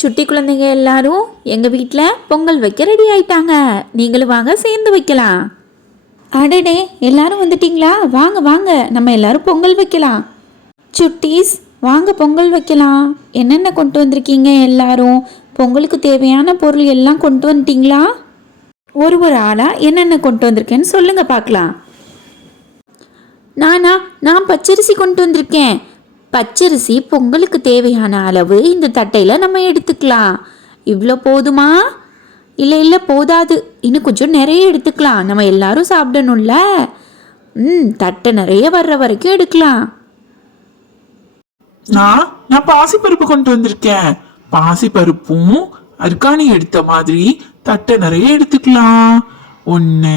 சுட்டி குழந்தைங்க எல்லாரும் எங்கள் வீட்டில் பொங்கல் வைக்க ரெடி ஆயிட்டாங்க. நீங்களும் வாங்க, சேர்ந்து வைக்கலாம். அடடே, எல்லாரும் வந்துட்டீங்களா? வாங்க வாங்க, நம்ம எல்லாரும் பொங்கல் வைக்கலாம். சுட்டீஸ் வாங்க, பொங்கல் வைக்கலாம். என்னென்ன கொண்டு வந்திருக்கீங்க? எல்லாரும் பொங்கலுக்கு தேவையான பொருள் எல்லாம் கொண்டு வந்துட்டீங்களா? ஒரு ஆளாக என்னென்ன கொண்டு வந்திருக்கேன்னு சொல்லுங்க பார்க்கலாம். நான் பச்சரிசி கொண்டு வந்திருக்கேன். பச்சரிசி பொங்கலுக்கு தேவையான அளவு இந்த தட்டையில் நம்ம எடுத்துக்கலாம். இவ்வளோ போதுமா? இல்லை போதாது, இன்னும் கொஞ்சம் நிறைய எடுத்துக்கலாம். நம்ம எல்லாரும் சாப்பிடணும்ல. தட்டை நிறைய வர்ற வரைக்கும் எடுக்கலாம். நான் பாசிப்பருப்பு கொண்டு வந்திருக்கேன். பாசிப்பருப்பும் அர்க்காணி எடுத்த மாதிரி தட்டை நிறைய எடுத்துக்கலாம். 1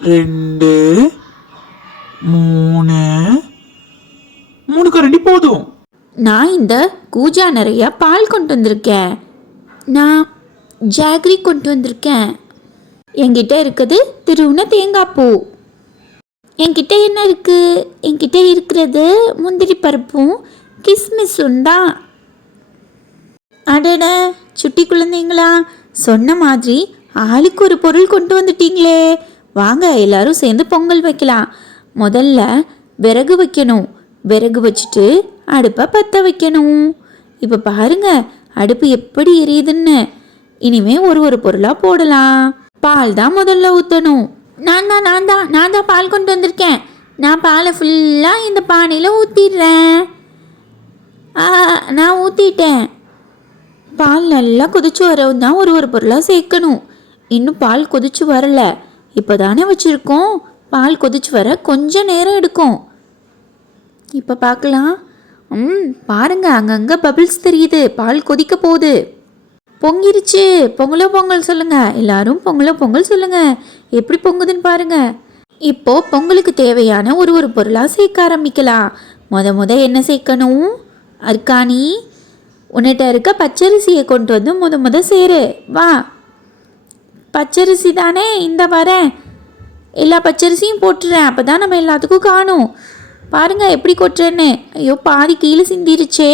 2 3 கரண்டி போதும். நான் இந்த கூஜா நிறைய பால் கொண்டு வந்திருக்கேன். நான் ஜாகரி கொண்டு வந்திருக்கேன். என்கிட்ட இருக்குது திருவுன தேங்காய் பூ. என்கிட்ட என்ன இருக்குது? என்கிட்ட இருக்கிறது முந்திரி பருப்பும் கிஸ்மிஸும் தான். அடட, சுட்டி குழந்தைங்களா, சொன்ன மாதிரி ஆளுக்கு ஒரு பொருள் கொண்டு வந்துட்டீங்களே. வாங்க, எல்லாரும் சேர்ந்து பொங்கல் வைக்கலாம். முதல்ல விறகு வைக்கணும். விறகு வச்சுட்டு அடுப்பை பற்ற வைக்கணும். இப்போ பாருங்க அடுப்பு எப்படி எரியுதுன்னு. இனிமே ஒரு பொருளாக போடலாம். பால் தான் முதல்ல ஊற்றணும். நான் தான் பால் கொண்டு வந்திருக்கேன். நான் பாலை ஃபுல்லாக இந்த பானையில் ஊற்றிடுறேன். நான் ஊற்றிட்டேன். பால் நல்லா கொதிச்சு வரவும் தான் ஒரு பொருளாக சேர்க்கணும். இன்னும் பால் கொதிச்சு வரல. இப்போ தானே வச்சுருக்கோம். பால் கொதிச்சு வர கொஞ்சம் நேரம் எடுக்கும். இப்போ பார்க்கலாம். பாருங்க, அங்கங்கே பபிள்ஸ் தெரியுது. பால் கொதிக்க போகுது. பொங்கிருச்சு. பொங்கல் சொல்லுங்க. எல்லாரும் பொங்கல் சொல்லுங்க. எப்படி பொங்குதுன்னு பாருங்க. இப்போ பொங்கலுக்கு தேவையான ஒரு பொருளாக சேர்க்க ஆரம்பிக்கலாம். முத என்ன சேர்க்கணும்? அர்க்காணி, உன்னிட்ட இருக்க பச்சரிசியை கொண்டு வந்து முத சேரு. வா, பச்சரிசி தானே, இந்த வரேன். எல்லா பச்சரிசியும் போட்டுறேன். அப்போ தான் நம்ம எல்லாத்துக்கும் காணும். பாருங்க எப்படி கொட்டுறேன்னு. ஐயோ, பாதி கீழே சிந்திருச்சே.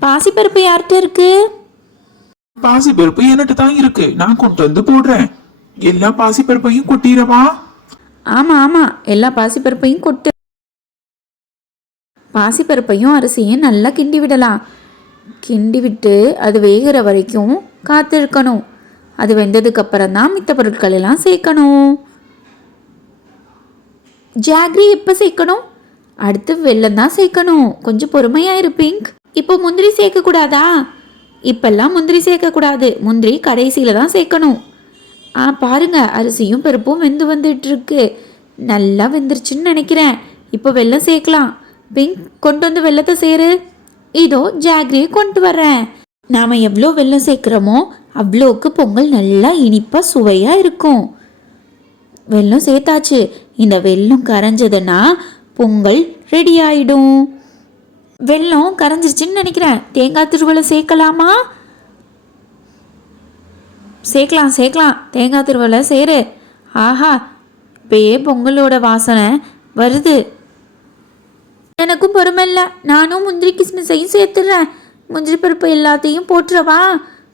பாசிப்பருப்பு யார்கிட்ட இருக்கு? பாசிப்பருப்பு என்கிட்ட தான் இருக்கு. நான் கொண்டு வந்து போடுறேன். எல்லா பாசிப்பருப்பையும் கொட்டிரவா? ஆமா, எல்லா பாசிப்பருப்பையும் கொட்டு. பாசிப்பருப்பையும் அரிசியும் நல்லா கிண்டி விடலாம். கிண்டி விட்டு அது வேகிற வரைக்கும் காத்திருக்கணும். அது வெந்ததுக்கு அப்புறம் தான் மித்த பொருட்கள் எல்லாம் சேர்க்கணும். ஜாகரி எப்போ சேர்க்கணும்? அடுத்து வெல்லம் தான் சேர்க்கணும். கொஞ்சம் பொறுமையா இருப்பீங்க. இப்போ முந்திரி சேர்க்கக்கூடாதா? இப்பெல்லாம் முந்திரி சேர்க்கக்கூடாது. முந்திரி கடைசியில் தான் சேர்க்கணும். பாருங்க, அரிசியும் பருப்பும் வெந்து வந்துட்டு இருக்கு. நல்லா வெந்துருச்சுன்னு நினைக்கிறேன். இப்போ வெல்லம் சேர்க்கலாம். பிங்க், கொண்டு வந்து வெல்லத்தை சேரு. இதோ ஜாகரியை கொண்டு வரேன். நாம் எவ்வளோ வெல்லம் சேர்க்குறோமோ அவ்வளோக்கு பொங்கல் நல்லா இனிப்பாக சுவையாக இருக்கும். வெல்லம் சேர்த்தாச்சு. இந்த வெல்லம் கரைஞ்சதுன்னா பொங்கல் ரெடி ஆகிடும். வெல்லம் கரைஞ்சிருச்சுன்னு நினைக்கிறேன். தேங்காய் துருவலை சேர்க்கலாமா? சேர்க்கலாம். தேங்காய் துருவலை சேரு. ஆஹா, இப்பயே பொங்கலோட வாசனை வருது. எனக்கும் பொறுமை இல்லை. நானும் முந்திரி கிஸ்மிஸையும் சேர்த்துடுறேன். முந்திரி பருப்பு எல்லாத்தையும் போட்டுறவா?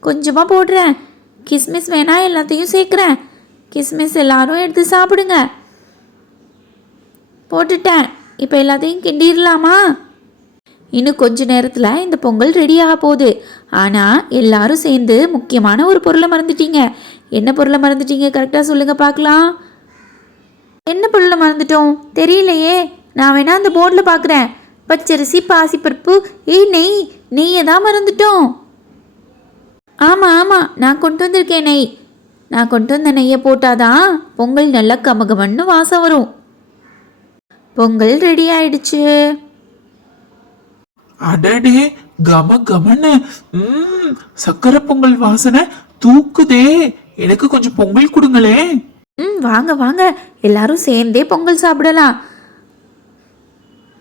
கொஞ்சமாக போடுறேன். கிஸ்மிஸ் வேணா எல்லாத்தையும் சேர்க்குறேன். கிஸ்மிஸ் எல்லாரும் எடுத்து சாப்பிடுங்க. போட்டுட்டேன். இப்போ எல்லாத்தையும் கிண்டிடலாமா? இன்னும் கொஞ்ச நேரத்தில் இந்த பொங்கல் ரெடியாக போகுது. ஆனால் எல்லாரும் சேர்ந்து முக்கியமான ஒரு பொருளை மறந்துட்டீங்க. என்ன பொருளை மறந்துட்டீங்க? கரெக்டாக சொல்லுங்கள் பார்க்கலாம். என்ன பொருளை மறந்துட்டோம் தெரியலையே. நான் வேணா அந்த போர்டில் பார்க்குறேன். பச்சரிசி, பாசிப்பருப்பு, நெய்யை தான் மறந்துட்டோம். ஆமாம், நான் கொண்டு வந்திருக்கேன் நெய். நான் கொண்டு வந்த நெய்யை போட்டாதான் பொங்கல் நல்லா கமகமன்னு வாசம் வரும். பொங்கல் ரெடி ஆயிடுச்சு. அடடே, கமன்னு சக்கரை பொங்கல் வாசனை தூக்குதே. எனக்கு கொஞ்சம் பொங்கல் கொடுங்களே. வாங்க, எல்லாரும் சேர்ந்தே பொங்கல் சாப்பிடலாம்.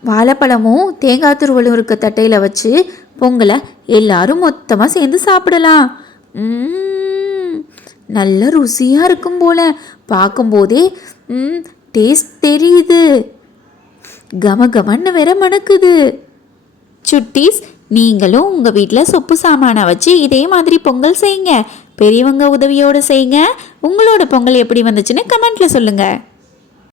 வாழைப்பழமும் தேங்காய் துருவலும் இருக்க தட்டையில் வச்சு பொங்கலை எல்லாரும் மொத்தமாக சேர்ந்து சாப்பிடலாம். நல்ல ருசியாக இருக்கும் போல. பார்க்கும்போதே டேஸ்ட் தெரியுது. கமகமன்னு வேற மணக்குது. சுட்டீஸ், நீங்களும் உங்கள் வீட்டில் சொப்பு சாமானை வச்சு இதே மாதிரி பொங்கல் செய்யுங்க. பெரியவங்க உதவியோடு செய்யுங்க. உங்களோட பொங்கல் எப்படி வந்துச்சுன்னு கமெண்ட்டில் சொல்லுங்கள்.